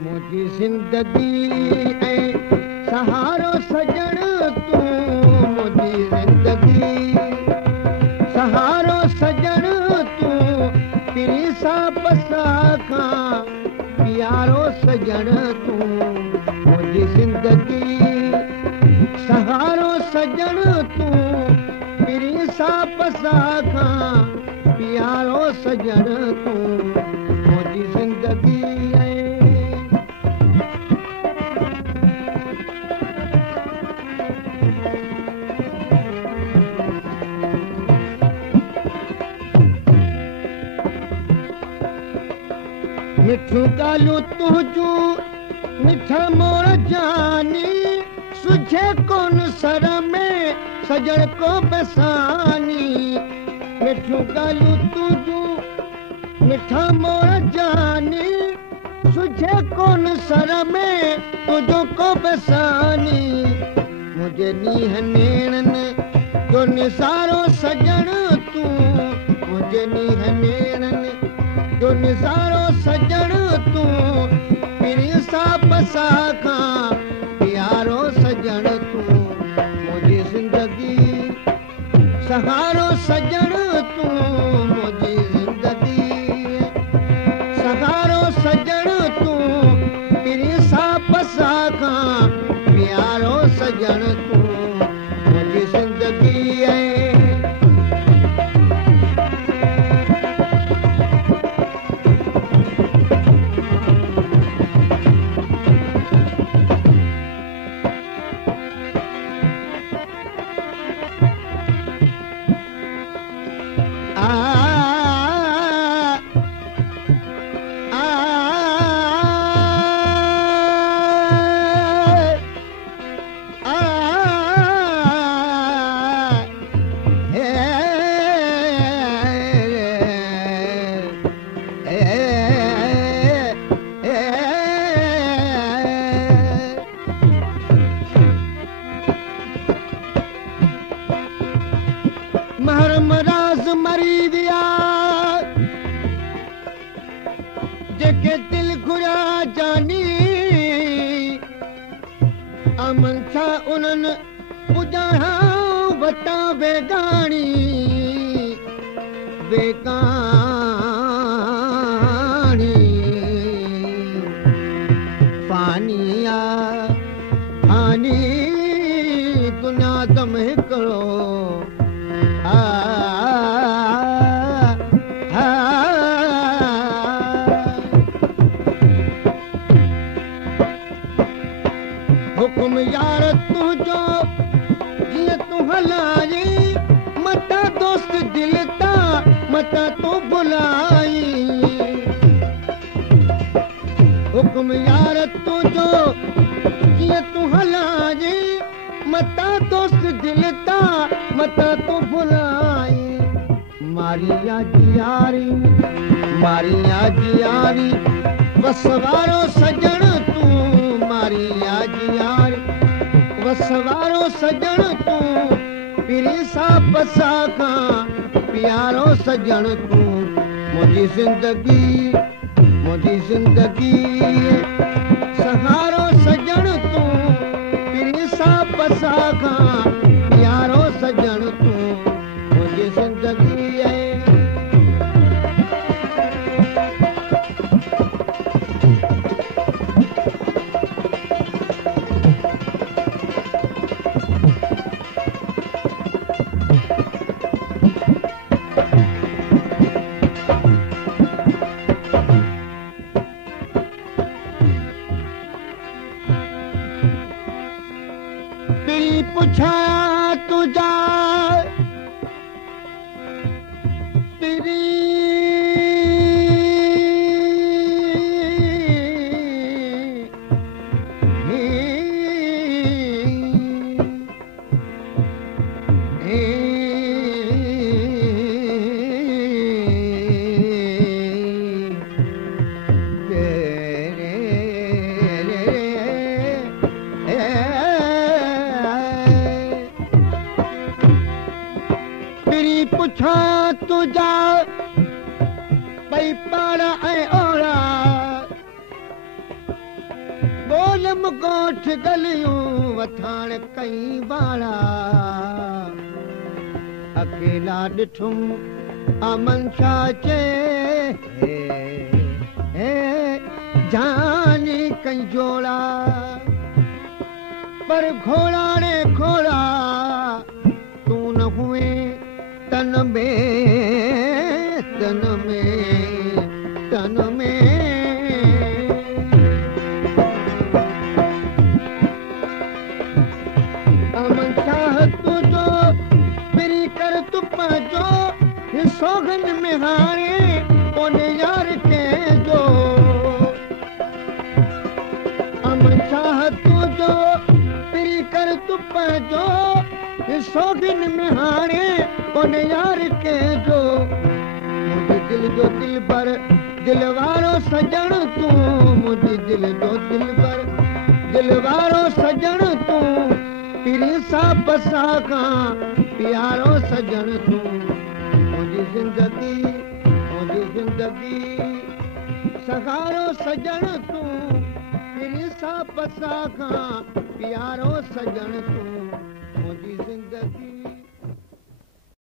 मुंहिंजी ज़िंदगी ऐं सहारो सजण तूं मुंहिंजी ज़िंदगी सहारो सजण तूं पिरी सां पसा खां प्यारो सजण तूं मुंहिंजी ज़िंदगी सहारो सजण तूं पिरी सां पसा खां प्यारो सजण तूं मुंहिंजी ज़िंदगी मिठियूं ॻाल्हियूं तुंहिंजूं मिठा मोर जानी सुझे कोन सर में सजण को बेसानी मिठियूं ॻाल्हियूं तुंहिंजूं मिठा मोर जानी सुझे कोन सर में तुंहिंजो को बेसानी मुंहिंजे नीहं नेणनि जो निसारो सजण तूं मुंहिंजे नीहं नेणनि जो निसारो सजण तूं पिरी सां पसा खां प्यारो सजण तूं मुंहिंजी ज़िंदगी सहारो सजण तूं मुंहिंजी ज़िंदगी सहारो सजण तूं पिरी सां पसा खां प्यारो सजण तूं मुंहिंजी ज़िंदगी आहे महरमराज मरी विया जेके दिल घुरिया जानी अमन छा उन्हनि पुॼाणा वटा बेगाणी बेगाणी पानिया पानी दुनिया दम हिकिड़ो हुकुम यार तुंहिंजो जीअं तूं हलाई मता दोस्त दिल तां मता तूं भुलाई हुकुम यार तुंहिंजो जीअं तूं हलाई मता दोस्त दिल तां मता तूं भुलाई मारिया जी यारी वसवारो सजण तूं मारिया जी यारी वसवारो सजण तूं पिरी सां पसा खां प्यारो सजण तूं मुंहिंजी ज़िंदगी सहारो सजण तूं पिरी सां पसा खां प्यारो सजण तूं मुंहिंजी ज़िंदगी आहे पुछा तुझा तेरी पुछा तुझा पई पाड़ा ऐं ओड़ा राम कोठ गलियूं वठाण कई वाला अकेला ॾिठुम अमन छा चए जानी कई जोड़ा पर घोड़ा रे घोड़ा तू न हुए तन में तन में अमन चाह तुझो फिरी कर तू पंहिंजो सोगन में हाणे कोने यार के जो अमन चाह तुझो फिरी कर तू पंहिंजो सोगन में हाणे कोने यार के जो मुझे दिल जो दिल पर दिल वारो सजण तू मुझे दिल जो दिल पर दिल वारो सजण तू पिरी सा बसा का प्यारो सजण तू मुझी जिंदगी सहारो सजण तू पिरी सा बसा का प्यारो सजण तू